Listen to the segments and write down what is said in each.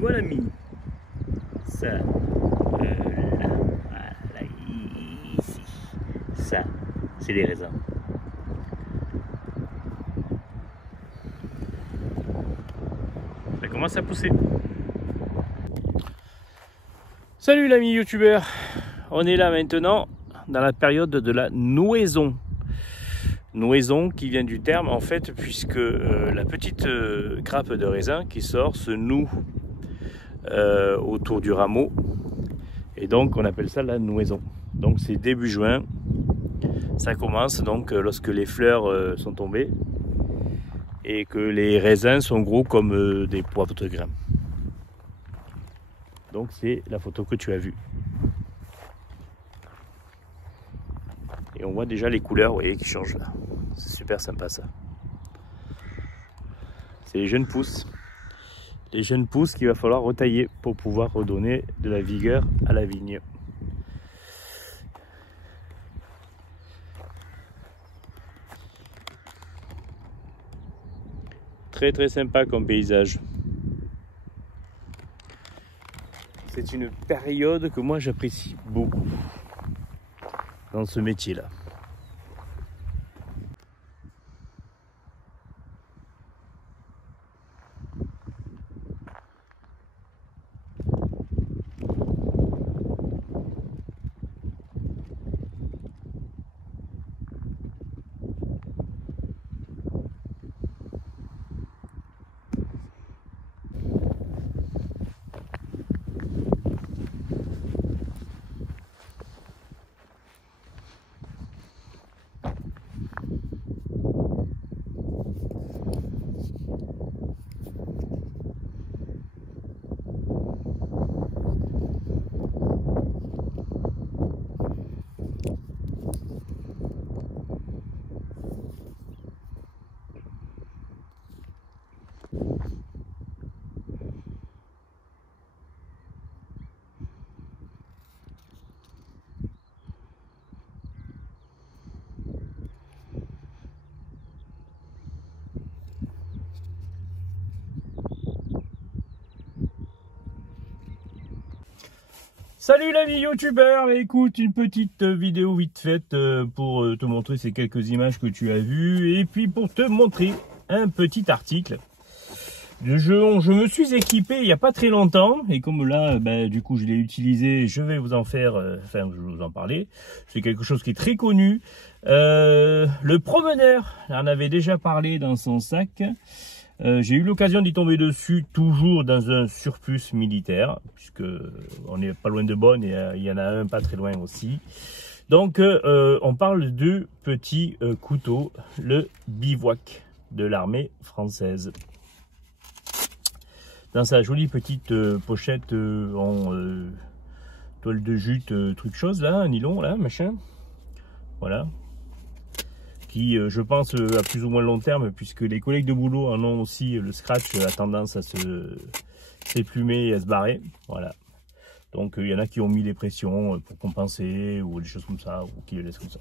vois l'ami, ça, là, voilà, ici, ça, c'est les raisins. Ça commence à pousser. Salut l'ami youtubeur, on est là maintenant dans la période de la nouaison. Nouaison qui vient du terme en fait, puisque la petite grappe de raisin qui sort se noue autour du rameau, et donc on appelle ça la nouaison. Donc c'est début juin, ça commence donc lorsque les fleurs sont tombées et que les raisins sont gros comme des poivres de grains. Donc c'est la photo que tu as vue. Et on voit déjà les couleurs, vous voyez, qui changent là. C'est super sympa ça. C'est les jeunes pousses. Les jeunes pousses qu'il va falloir retailler pour pouvoir redonner de la vigueur à la vigne. Très très sympa comme paysage. C'est une période que moi j'apprécie beaucoup dans ce métier-là. Salut l'ami youtubeur, écoute une petite vidéo vite faite pour te montrer ces quelques images que tu as vues et puis pour te montrer un petit article. Je me suis équipé il n'y a pas très longtemps et comme là du coup je l'ai utilisé, je vais vous en faire, je vais vous en parler. C'est quelque chose qui est très connu. Le promeneur, on en avait déjà parlé dans son sac. J'ai eu l'occasion d'y tomber dessus, toujours dans un surplus militaire, puisque on n'est pas loin de Bonn et il y en a un pas très loin aussi. Donc on parle de petit couteau, le bivouac de l'armée française. Dans sa jolie petite pochette en toile de jute, truc chose là, nylon là, machin. Voilà. Qui, je pense, à plus ou moins long terme, puisque les collègues de boulot en ont aussi, le scratch a tendance à s'éplumer et à se barrer. Voilà. Donc, il y en a qui ont mis des pressions pour compenser, ou des choses comme ça, ou qui le laissent comme ça.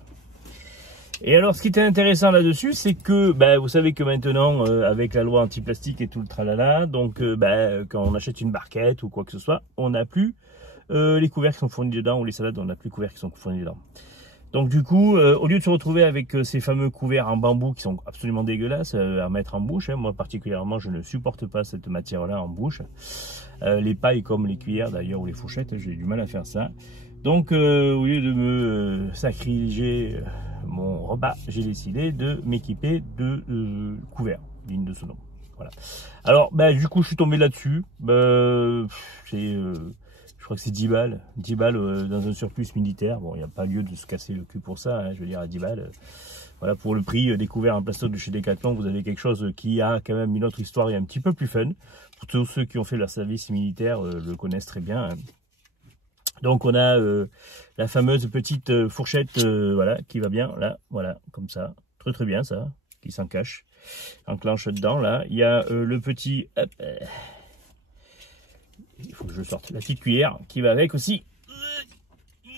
Et alors, ce qui était intéressant là-dessus, c'est que, vous savez que maintenant, avec la loi anti-plastique et tout le tralala, donc, quand on achète une barquette ou quoi que ce soit, on n'a plus les couverts qui sont fournis dedans, ou les salades, on n'a plus les couverts qui sont fournis dedans. Donc du coup, au lieu de se retrouver avec ces fameux couverts en bambou qui sont absolument dégueulasses à mettre en bouche, moi particulièrement je ne supporte pas cette matière-là en bouche, les pailles comme les cuillères d'ailleurs ou les fourchettes, j'ai du mal à faire ça. Donc au lieu de me sacriléger mon repas, j'ai décidé de m'équiper de couverts dignes de ce nom. Voilà. Alors du coup je suis tombé là-dessus, je crois que c'est 10 balles, 10 balles dans un surplus militaire. Bon, il n'y a pas lieu de se casser le cul pour ça, hein, je veux dire à 10 balles. Voilà, pour le prix découvert en plastoc de chez Decathlon, vous avez quelque chose qui a quand même une autre histoire et un petit peu plus fun. Pour tous ceux qui ont fait leur service militaire le connaissent très bien. Hein. Donc on a la fameuse petite fourchette voilà, qui va bien, là, voilà, comme ça. Très très bien ça, qui s'en cache. Enclenche dedans, là. Il y a le petit... Hop, il faut que je sorte la petite cuillère qui va avec aussi.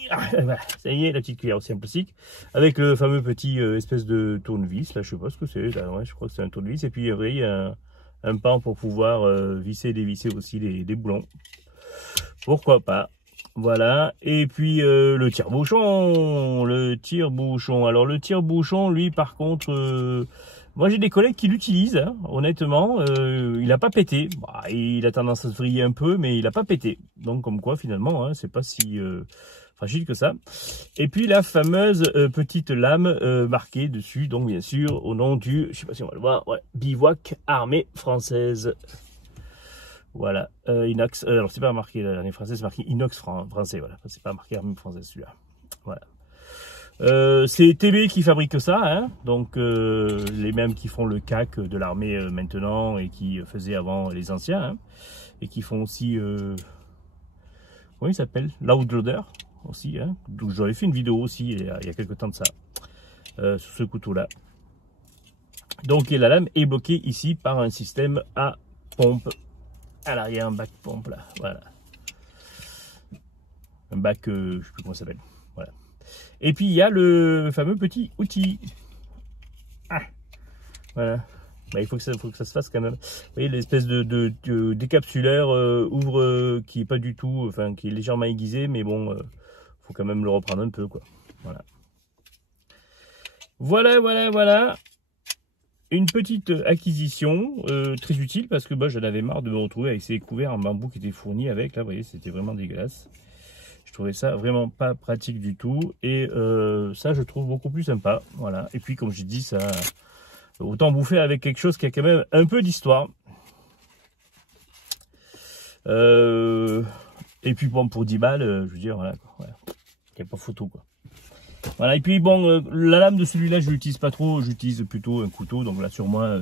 Voilà, ça y est, la petite cuillère aussi en plastique. Avec le fameux petit espèce de tournevis. Là, je sais pas ce que c'est. Ouais, je crois que c'est un tournevis. Et puis, après, il y a un pan pour pouvoir visser et dévisser aussi les boulons. Pourquoi pas. Voilà. Et puis le tire-bouchon. Le tire-bouchon. Alors le tire-bouchon, lui par contre, moi j'ai des collègues qui l'utilisent, hein, honnêtement. Il n'a pas pété. Bah, il a tendance à se vriller un peu, mais il n'a pas pété. Donc comme quoi finalement, hein, c'est pas si fragile que ça. Et puis la fameuse petite lame marquée dessus, donc bien sûr au nom du, je sais pas si on va le voir, ouais, Bivouac Armée Française. Voilà, inox, alors c'est pas marqué l'armée française, c'est marqué inox français, voilà, c'est pas marqué armée française celui-là. Voilà. C'est TB qui fabrique ça, hein, donc les mêmes qui font le CAC de l'armée maintenant et qui faisaient avant les anciens, hein, et qui font aussi, comment il s'appelle, l'Outlander aussi, hein, donc j'avais fait une vidéo aussi il y a quelques temps de ça, sur ce couteau-là. Donc et la lame est bloquée ici par un système à pompe. À l'arrière, un bac pompe là, voilà. Un bac, je sais plus comment ça s'appelle. Voilà. Et puis il y a le fameux petit outil. Ah, voilà. Bah, il faut que ça se fasse quand même. Vous voyez l'espèce de décapsuleur ouvre qui est pas du tout, enfin qui est légèrement aiguisé, mais bon, faut quand même le reprendre un peu quoi. Voilà. Voilà. Une petite acquisition très utile parce que bah, j'en avais marre de me retrouver avec ces couverts en bambou qui étaient fournis avec. Là, vous voyez, c'était vraiment dégueulasse. Je trouvais ça vraiment pas pratique du tout. Et ça, je trouve beaucoup plus sympa. Voilà. Et puis, comme j'ai dit, ça autant bouffer avec quelque chose qui a quand même un peu d'histoire. Et puis, bon, pour 10 balles, je veux dire, voilà. Il n'y a pas photo, quoi. Voilà, et puis bon, la lame de celui-là, je l'utilise pas trop, j'utilise plutôt un couteau. Donc là, sur moi,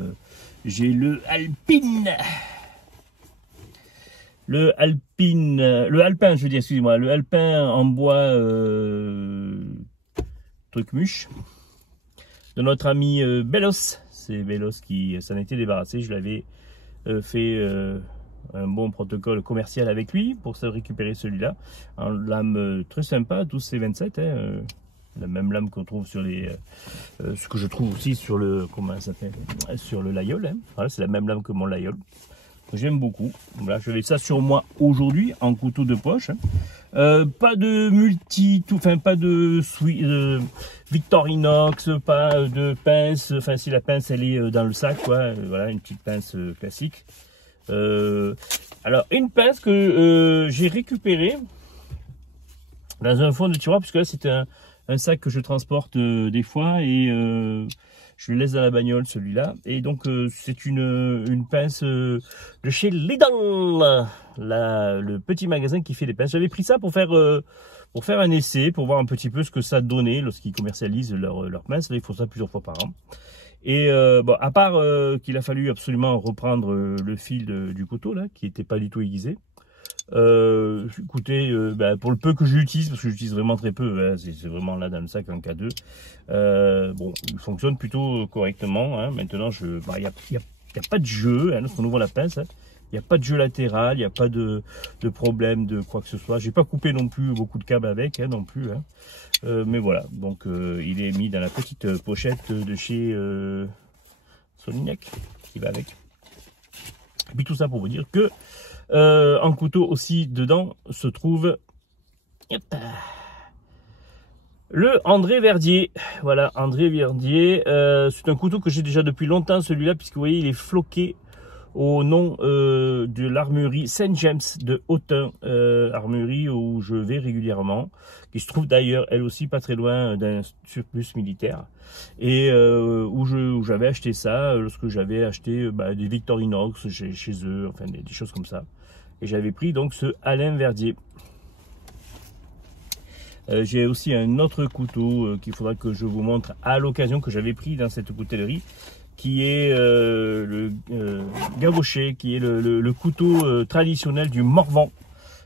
j'ai le Alpine. Le Alpin, je veux dire, excusez-moi, le Alpin en bois truc mûche de notre ami Bellos. C'est Bellos qui s'en était débarrassé. Je l'avais fait un bon protocole commercial avec lui pour se récupérer celui-là. En lame très sympa, 12C27, hein, la même lame qu'on trouve sur les ce que je trouve aussi sur le, comment ça s'appelle, sur le Layol, hein. Voilà, c'est la même lame que mon Layol, j'aime beaucoup. Voilà, je l'ai ça sur moi aujourd'hui en couteau de poche, hein. Pas de pas de Victorinox, pas de pince, enfin si la pince elle est dans le sac quoi, voilà, une petite pince classique. Alors une pince que j'ai récupérée dans un fond de tiroir, puisque là c'est un sac que je transporte des fois et je le laisse dans la bagnole celui-là. Et donc c'est une pince de chez Lidl, le petit magasin qui fait des pinces. J'avais pris ça pour faire un essai, pour voir un petit peu ce que ça donnait lorsqu'ils commercialisent leurs pinces. Là, ils font ça plusieurs fois par an. Et bon, à part qu'il a fallu absolument reprendre le fil du couteau là, qui n'était pas du tout aiguisé. Écoutez, pour le peu que j'utilise, parce que j'utilise vraiment très peu, hein, c'est vraiment là dans le sac en K2. Bon, il fonctionne plutôt correctement. Hein. Maintenant, il n'y a pas de jeu hein, lorsqu'on ouvre la pince. Hein. Il n'y a pas de jeu latéral, il n'y a pas de problème de quoi que ce soit. J'ai pas coupé non plus beaucoup de câbles avec, hein, non plus. Hein. Mais voilà, donc il est mis dans la petite pochette de chez Solignac qui va avec. Et puis tout ça pour vous dire que en couteau aussi dedans se trouve le André Verdier. Voilà, André Verdier. C'est un couteau que j'ai déjà depuis longtemps celui-là, puisque vous voyez il est floqué au nom de l'armurerie Saint James de Autun, armurerie où je vais régulièrement, qui se trouve d'ailleurs elle aussi pas très loin d'un surplus militaire, et où j'avais acheté ça lorsque j'avais acheté des Victorinox chez eux, enfin des choses comme ça, et j'avais pris donc ce Alain Verdier. J'ai aussi un autre couteau qu'il faudra que je vous montre à l'occasion, que j'avais pris dans cette coutellerie, qui est le gavochet, qui est le couteau traditionnel du Morvan,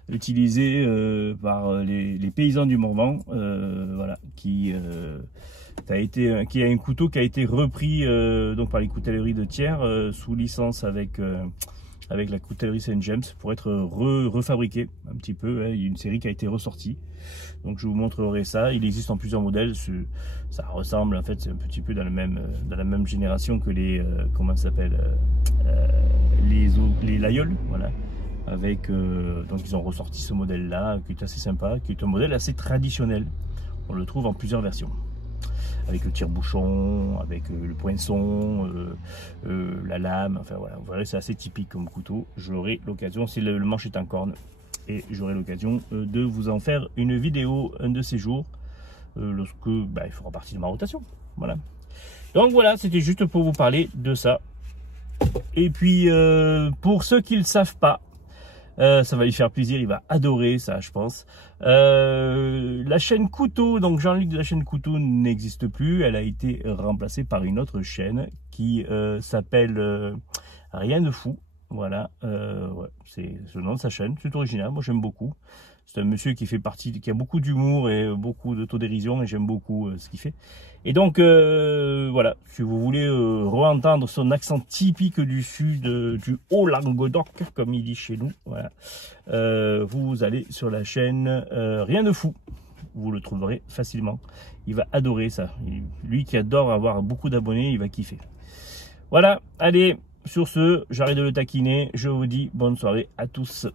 utilisé par les paysans du Morvan, voilà, qui est un couteau qui a été repris donc par les coutelleries de Thiers sous licence avec la coutellerie Saint James pour être refabriqué un petit peu, hein. Il y a une série qui a été ressortie, donc je vous montrerai ça. Il existe en plusieurs modèles, ça ressemble en fait, c'est un petit peu dans la même génération que les comment ça s'appelle, les Laïol, voilà. Avec, donc ils ont ressorti ce modèle-là, qui est assez sympa, qui est un modèle assez traditionnel. On le trouve en plusieurs versions. Avec le tire-bouchon, avec le poinçon, la lame, enfin voilà, vous verrez, c'est assez typique comme couteau. J'aurai l'occasion, si le manche est en corne, et j'aurai l'occasion de vous en faire une vidéo un de ces jours, lorsque il fera partie de ma rotation. Voilà. Donc voilà, c'était juste pour vous parler de ça. Et puis, pour ceux qui ne le savent pas, ça va lui faire plaisir, il va adorer ça, je pense. La chaîne Couteau, donc Jean-Luc de la chaîne Couteau n'existe plus. Elle a été remplacée par une autre chaîne qui s'appelle Rien de Fou. Voilà, ouais, c'est le nom de sa chaîne. C'est original, moi j'aime beaucoup. C'est un monsieur qui fait partie, qui a beaucoup d'humour et beaucoup d'autodérision, et j'aime beaucoup ce qu'il fait. Et donc voilà, si vous voulez re-entendre son accent typique du sud, du Haut-Languedoc, comme il dit chez nous, voilà, vous allez sur la chaîne Rien de Fou. Vous le trouverez facilement. Il va adorer ça. Lui qui adore avoir beaucoup d'abonnés, il va kiffer. Voilà, allez, sur ce, j'arrête de le taquiner. Je vous dis bonne soirée à tous.